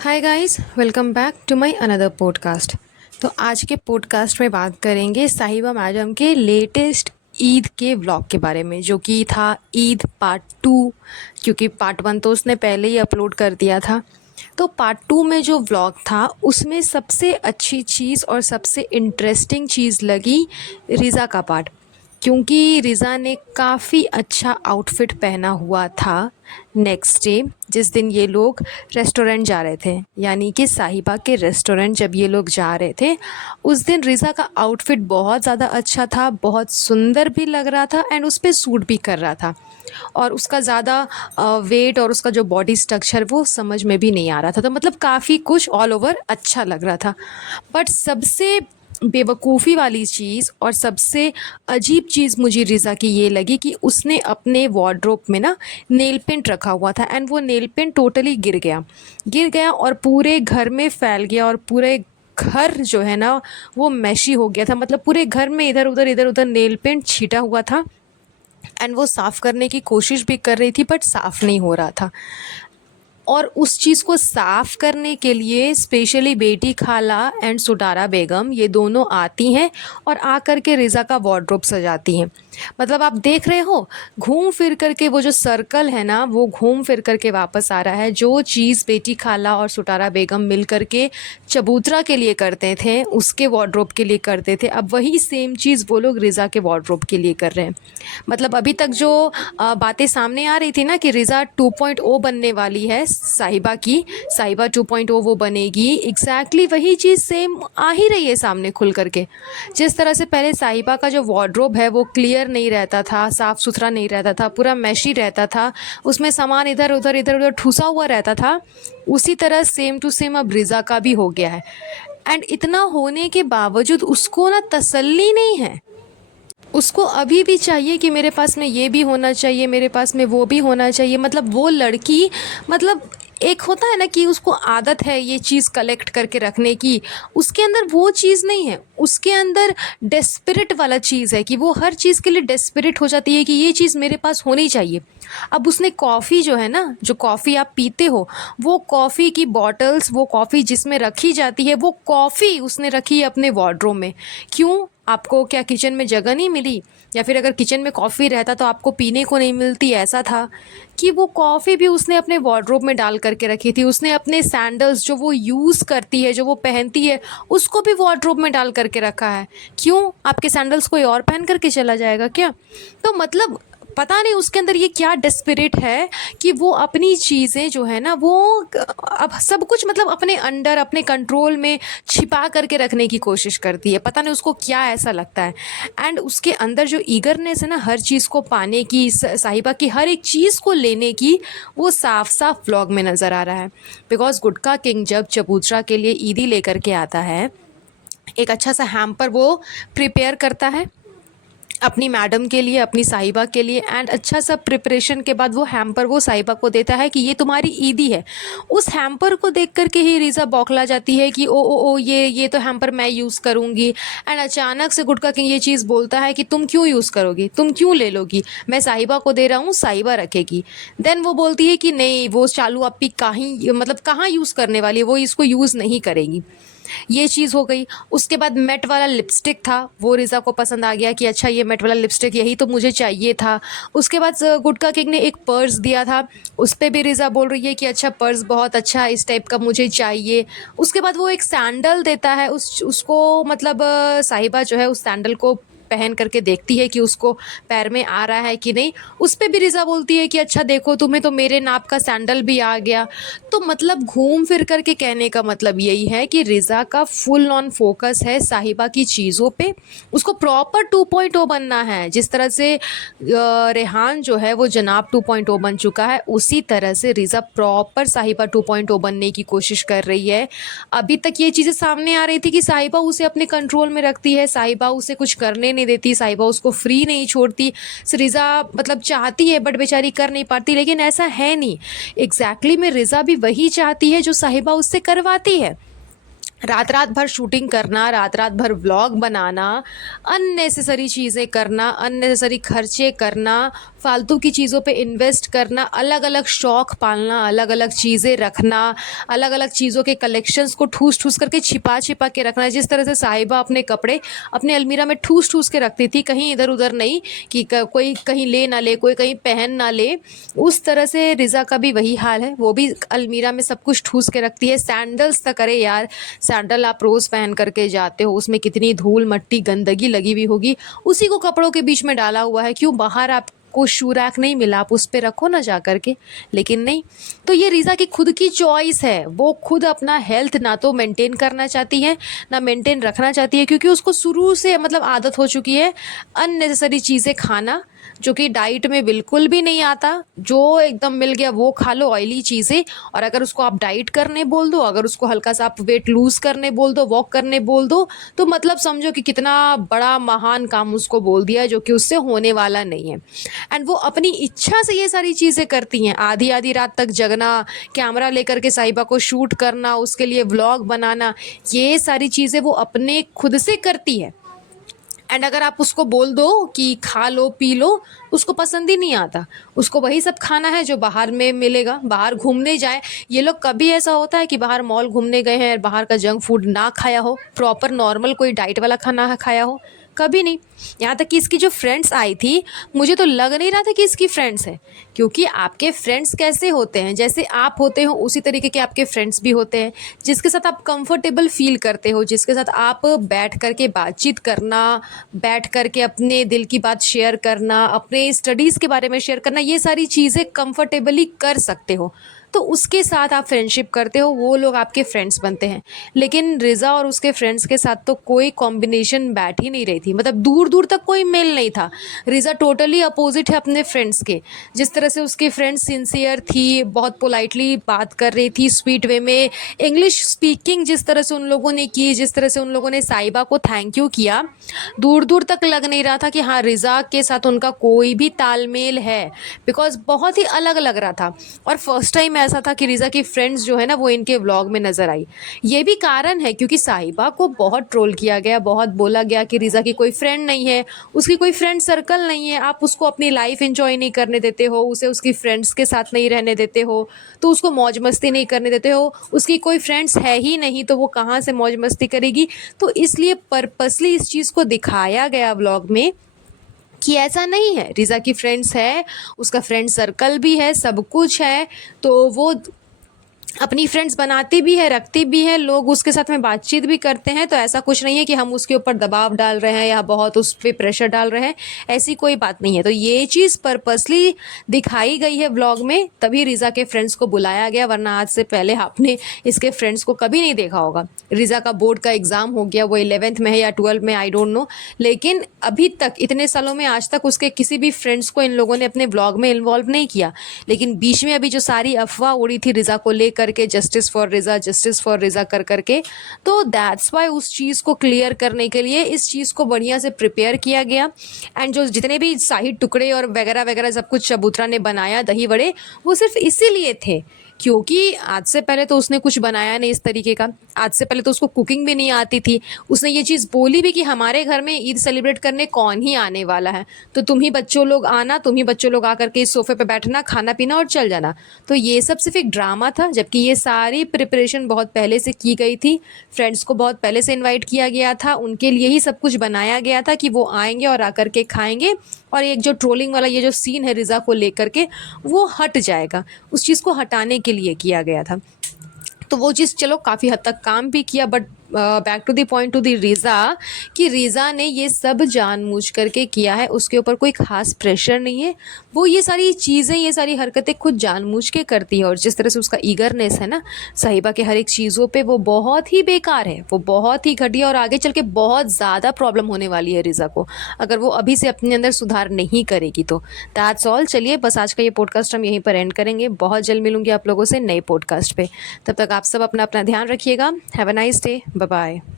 Hi guys, welcome back to my another podcast. तो आज के पॉडकास्ट में बात करेंगे साहिबा मैडम के लेटेस्ट ईद के व्लॉग के बारे में, जो कि था ईद पार्ट 2। क्योंकि पार्ट 1 तो उसने पहले ही अपलोड कर दिया था। तो पार्ट 2 में जो व्लॉग था उसमें सबसे अच्छी चीज़ और सबसे इंटरेस्टिंग चीज़ लगी रिज़ा का पार्ट, क्योंकि रिज़ा ने काफ़ी अच्छा आउटफिट पहना हुआ था नेक्स्ट डे, जिस दिन ये लोग रेस्टोरेंट जा रहे थे, यानी कि साहिबा के रेस्टोरेंट जब ये लोग जा रहे थे उस दिन रिज़ा का आउटफिट बहुत ज़्यादा अच्छा था, बहुत सुंदर भी लग रहा था एंड उस पर सूट भी कर रहा था। और उसका ज़्यादा वेट और उसका जो बॉडी स्ट्रक्चर वो समझ में भी नहीं आ रहा था। तो मतलब काफ़ी कुछ ऑल ओवर अच्छा लग रहा था। बट सबसे बेवकूफ़ी वाली चीज़ और सबसे अजीब चीज़ मुझे रिज़ा की ये लगी कि उसने अपने वार्डरोब में ना नेल पेंट रखा हुआ था एंड वो नेल पेंट टोटली गिर गया और पूरे घर में फैल गया और पूरे घर जो है ना वो मैशी हो गया था। मतलब पूरे घर में इधर उधर नेल पेंट छीटा हुआ था एंड वो साफ़ करने की कोशिश भी कर रही थी बट साफ़ नहीं हो रहा था। और उस चीज़ को साफ़ करने के लिए स्पेशली बेटी खाला एंड सुटारा बेगम ये दोनों आती हैं और आ कर के रिज़ा का वार्डरोब सजाती हैं। मतलब आप देख रहे हो, घूम फिर कर के वो जो सर्कल है ना वो घूम फिर कर के वापस आ रहा है। जो चीज़ बेटी खाला और सुटारा बेगम मिल कर के चबूतरा के लिए करते थे, उसके वार्डरोब के लिए करते थे, अब वही सेम चीज़ वो लोग रिज़ा के वार्डरोब के लिए कर रहे हैं। मतलब अभी तक जो बातें सामने आ रही थी ना कि रिज़ा 2.0 बनने वाली है, साहिबा 2.0 वो बनेगी, एग्जैक्टली वही चीज़ सेम आ ही रही है सामने खुल करके। जिस तरह से पहले साहिबा का जो वार्डरोब है वो क्लियर नहीं रहता था, साफ़ सुथरा नहीं रहता था, पूरा मैशी रहता था, उसमें सामान इधर उधर ठुसा हुआ रहता था, उसी तरह सेम टू सेम अब रिज़ा का भी हो गया है। एंड इतना होने के बावजूद उसको ना तसल्ली नहीं है। उसको अभी भी चाहिए कि मेरे पास में ये भी होना चाहिए, मेरे पास में वो भी होना चाहिए। मतलब वो लड़की, मतलब एक होता है ना कि उसको आदत है ये चीज़ कलेक्ट करके रखने की, उसके अंदर वो चीज़ नहीं है। उसके अंदर डेस्परेट वाला चीज़ है कि वो हर चीज़ के लिए डेस्परेट हो जाती है कि ये चीज़ मेरे पास होनी चाहिए। अब उसने कॉफ़ी जो है ना, जो कॉफ़ी आप पीते हो, वो कॉफ़ी की बॉटल्स, वो कॉफ़ी जिसमें रखी जाती है, वो कॉफ़ी उसने रखी है अपने वार्डरोब में। क्यों? आपको क्या किचन में जगह नहीं मिली, या फिर अगर किचन में कॉफ़ी रहता तो आपको पीने को नहीं मिलती? ऐसा था कि वो कॉफ़ी भी उसने अपने वार्डरोब में डाल करके रखी थी। उसने अपने सैंडल्स जो वो यूज़ करती है, जो वो पहनती है, उसको भी वार्डरोब में डाल करके रखा है। क्यों? आपके सैंडल्स कोई और पहन करके चला जाएगा क्या? तो मतलब पता नहीं उसके अंदर ये क्या डेस्परेट है कि वो अपनी चीज़ें जो है ना वो अब सब कुछ मतलब अपने अंडर, अपने कंट्रोल में छिपा करके रखने की कोशिश करती है। पता नहीं उसको क्या ऐसा लगता है। एंड उसके अंदर जो ईगरनेस है ना हर चीज़ को पाने की, साहिबा की हर एक चीज़ को लेने की, वो साफ साफ व्लॉग में नज़र आ रहा है। बिकॉज गुटका किंग जब चबूतरा के लिए ईदी लेकर के आता है, एक अच्छा सा हैम्पर वो प्रिपेयर करता है अपनी मैडम के लिए, अपनी साहिबा के लिए। एंड अच्छा सा प्रिपरेशन के बाद वो हैम्पर वो साहिबा को देता है कि ये तुम्हारी ईदी है। उस हैम्पर को देख कर के ही रिज़ा बौखला जाती है कि ओ ये तो हैम्पर मैं यूज़ करूँगी। एंड अचानक से गुटका किंग ये चीज़ बोलता है कि तुम क्यों यूज़ करोगी, तुम क्यों ले लोगी, मैं साहिबा को दे रहा हूँ, साहिबा रखेगी। देन वो बोलती है कि नहीं, वो चालू अप्पी कहीं मतलब कहाँ यूज़ करने वाली है, वो इसको यूज़ नहीं करेगी। ये चीज़ हो गई। उसके बाद मेट वाला लिपस्टिक था, वो रिज़ा को पसंद आ गया कि अच्छा ये मेट वाला लिपस्टिक यही तो मुझे चाहिए था। उसके बाद गुटका किंग ने एक पर्स दिया था, उस पर भी रिज़ा बोल रही है कि अच्छा पर्स बहुत अच्छा इस टाइप का मुझे चाहिए। उसके बाद वो एक सैंडल देता है, उसको मतलब साहिबा जो है उस सैंडल को पहन करके देखती है कि उसको पैर में आ रहा है कि नहीं। उस पर भी रिज़ा बोलती है कि अच्छा देखो तुम्हें तो मेरे नाप का सैंडल भी आ गया। तो मतलब घूम फिर करके कहने का मतलब यही है कि रिज़ा का फुल ऑन फोकस है साहिबा की चीज़ों पे। उसको प्रॉपर 2.0 बनना है। जिस तरह से रेहान जो है वो जनाब 2.0 बन चुका है, उसी तरह से रिज़ा प्रॉपर साहिबा 2.0 बनने की कोशिश कर रही है। अभी तक ये चीज़ें सामने आ रही थी कि साहिबा उसे अपने कंट्रोल में रखती है, साहिबा उसे कुछ करने नहीं देती, साहिबा उसको फ्री नहीं छोड़ती। रिज़ा मतलब चाहती है बट बेचारी कर नहीं पाती, लेकिन ऐसा है नहीं। एग्जैक्टली में रिज़ा भी वही चाहती है जो साहिबा उससे करवाती है। रात रात भर शूटिंग करना, रात रात भर व्लॉग बनाना, अननेसेसरी चीज़ें करना, अननेसेसरी खर्चे करना, फालतू की चीज़ों पे इन्वेस्ट करना, अलग अलग शौक़ पालना, अलग अलग चीज़ें रखना, अलग अलग चीज़ों के कलेक्शंस को ठूस ठूस करके छिपा छिपा के रखना। जिस तरह से साहिबा अपने कपड़े अपने अलमीरा में ठूस ठूस के रखती थी, कहीं इधर उधर नहीं कि कोई कहीं ले ना ले, कोई कहीं पहन ना ले, उस तरह से रिज़ा का भी वही हाल है। वो भी अलमीरा में सब कुछ ठूस के रखती है। सैंडल्स तक, अरे यार सैंडल आप रोज़ पहन करके जाते हो, उसमें कितनी धूल मट्टी गंदगी लगी हुई होगी, उसी को कपड़ों के बीच में डाला हुआ है। क्यों बाहर आपको शू रैक नहीं मिला, आप उस पे रखो ना जा करके, लेकिन नहीं। तो ये रिज़ा की खुद की चॉइस है। वो खुद अपना हेल्थ ना तो मेंटेन करना चाहती है, ना मेंटेन रखना चाहती है, क्योंकि उसको शुरू से मतलब आदत हो चुकी है अननेसेसरी चीज़ें खाना, जो कि डाइट में बिल्कुल भी नहीं आता। जो एकदम मिल गया वो खा लो, ऑयली चीज़ें। और अगर उसको आप डाइट करने बोल दो, अगर उसको हल्का सा आप वेट लूज़ करने बोल दो, वॉक करने बोल दो, तो मतलब समझो कि कितना बड़ा महान काम उसको बोल दिया, जो कि उससे होने वाला नहीं है। एंड वो अपनी इच्छा से ये सारी चीज़ें करती हैं। आधी आधी रात तक जगना, कैमरा लेकर के साहिबा को शूट करना, उसके लिए व्लॉग बनाना, ये सारी चीज़ें वो अपने खुद से करती है। एंड अगर आप उसको बोल दो कि खा लो पी लो, उसको पसंद ही नहीं आता। उसको वही सब खाना है जो बाहर में मिलेगा। बाहर घूमने जाए, ये लोग कभी ऐसा होता है कि बाहर मॉल घूमने गए हैं, बाहर का जंक फूड ना खाया हो, प्रॉपर नॉर्मल कोई डाइट वाला खाना खाया हो? कभी नहीं। यहाँ तक कि इसकी जो फ्रेंड्स आई थी, मुझे तो लग नहीं रहा था कि इसकी फ्रेंड्स हैं, क्योंकि आपके फ्रेंड्स कैसे होते हैं, जैसे आप होते हो उसी तरीके के आपके फ्रेंड्स भी होते हैं, जिसके साथ आप कंफर्टेबल फील करते हो, जिसके साथ आप बैठ कर के बातचीत करना, बैठ कर के अपने दिल की बात शेयर करना, अपने स्टडीज़ के बारे में शेयर करना, ये सारी चीज़ें कंफर्टेबली कर सकते हो, तो उसके साथ आप फ्रेंडशिप करते हो, वो लोग आपके फ्रेंड्स बनते हैं। लेकिन रिज़ा और उसके फ्रेंड्स के साथ तो कोई कॉम्बिनेशन बैठ ही नहीं रही थी, मतलब दूर दूर तक कोई मेल नहीं था। रिज़ा टोटली अपोजिट है अपने फ्रेंड्स के। जिस तरह से उसके फ्रेंड्स सिंसियर थी, बहुत पोलाइटली बात कर रही थी, स्वीट वे में इंग्लिश स्पीकिंग जिस तरह से उन लोगों ने की, जिस तरह से उन लोगों ने साहिबा को थैंक यू किया, दूर दूर तक लग नहीं रहा था कि हाँ रिज़ा के साथ उनका कोई भी तालमेल है, बिकॉज बहुत ही अलग लग रहा था। और फर्स्ट टाइम ऐसा था कि रिज़ा की फ्रेंड्स जो है ना, वो इनके व्लॉग में नज़र आई। ये भी कारण है क्योंकि साहिबा को बहुत ट्रोल किया गया, बहुत बोला गया कि रिज़ा की कोई फ्रेंड नहीं है, उसकी कोई फ्रेंड सर्कल नहीं है, आप उसको अपनी लाइफ एंजॉय नहीं करने देते हो, उसे उसकी फ्रेंड्स के साथ नहीं रहने देते हो, तो उसको मौज मस्ती नहीं करने देते हो, उसकी कोई फ्रेंड्स है ही नहीं तो वो कहाँ से मौज मस्ती करेगी। तो इसलिए पर्पसली इस चीज़ को दिखाया गया व्लॉग में कि ऐसा नहीं है, रिज़ा की फ्रेंड्स है, उसका फ्रेंड सर्कल भी है, सब कुछ है, तो वो अपनी फ्रेंड्स बनाती भी है, रखती भी है, लोग उसके साथ में बातचीत भी करते हैं। तो ऐसा कुछ नहीं है कि हम उसके ऊपर दबाव डाल रहे हैं या बहुत उस पर प्रेशर डाल रहे हैं, ऐसी कोई बात नहीं है। तो ये चीज़ पर्पसली दिखाई गई है व्लॉग में, तभी रिज़ा के फ्रेंड्स को बुलाया गया, वरना आज से पहले आपने इसके फ्रेंड्स को कभी नहीं देखा होगा। रिज़ा का बोर्ड का एग्ज़ाम हो गया, वो 11th में है या 12th में, आई डोंट नो, लेकिन अभी तक इतने सालों में आज तक उसके किसी भी फ्रेंड्स को इन लोगों ने अपने व्लॉग में इन्वॉल्व नहीं किया। लेकिन बीच में अभी जो सारी अफवाह उड़ी थी रिज़ा को लेकर करके, जस्टिस फॉर रिज़ा कर करके, तो दैट्स वाई उस चीज़ को क्लियर करने के लिए इस चीज़ को बढ़िया से प्रिपेयर किया गया। एंड जो जितने भी शाही टुकड़े और वगैरह वगैरह सब कुछ चबूतरा ने बनाया, दही वड़े, वो सिर्फ इसीलिए थे क्योंकि आज से पहले तो उसने कुछ बनाया नहीं इस तरीके का, आज से पहले तो उसको कुकिंग भी नहीं आती थी। उसने ये चीज़ बोली भी कि हमारे घर में ईद सेलिब्रेट करने कौन ही आने वाला है, तो तुम ही बच्चों लोग आना, तुम ही बच्चों लोग आकर के इस सोफे पे बैठना, खाना पीना और चल जाना। तो ये सब सिर्फ एक ड्रामा था, जबकि ये सारी प्रिपरेशन बहुत पहले से की गई थी। फ्रेंड्स को बहुत पहले से इन्वाइट किया गया था, उनके लिए ही सब कुछ बनाया गया था कि वो आएंगे और आकर के खाएंगे, और एक जो ट्रोलिंग वाला ये जो सीन है रिज़ा को लेकर के, वो हट जाएगा, उस चीज़ को हटाने के लिए किया गया था। तो वो चीज़ चलो काफ़ी हद तक काम भी किया, but back to the point to the Riza, कि रिज़ा ने ये सब जानबूझ करके किया है, उसके ऊपर कोई ख़ास प्रेशर नहीं है, वो ये सारी चीज़ें, ये सारी हरकतें खुद जानबूझ के करती है। और जिस तरह से उसका ईगरनेस है ना साहिबा के हर एक चीज़ों पे, वो बहुत ही बेकार है, वो बहुत ही घटिया, और आगे चल के बहुत ज़्यादा प्रॉब्लम होने वाली है रिज़ा को, अगर वो अभी से अपने अंदर सुधार नहीं करेगी तो। That's all. चलिए बस आज का ये पॉडकास्ट हम यहीं पर एंड करेंगे, बहुत जल्द मिलूंगी आप लोगों से नए पॉडकास्ट पे। तब तक आप सब अपना अपना ध्यान रखिएगा। Have a nice day, bye bye.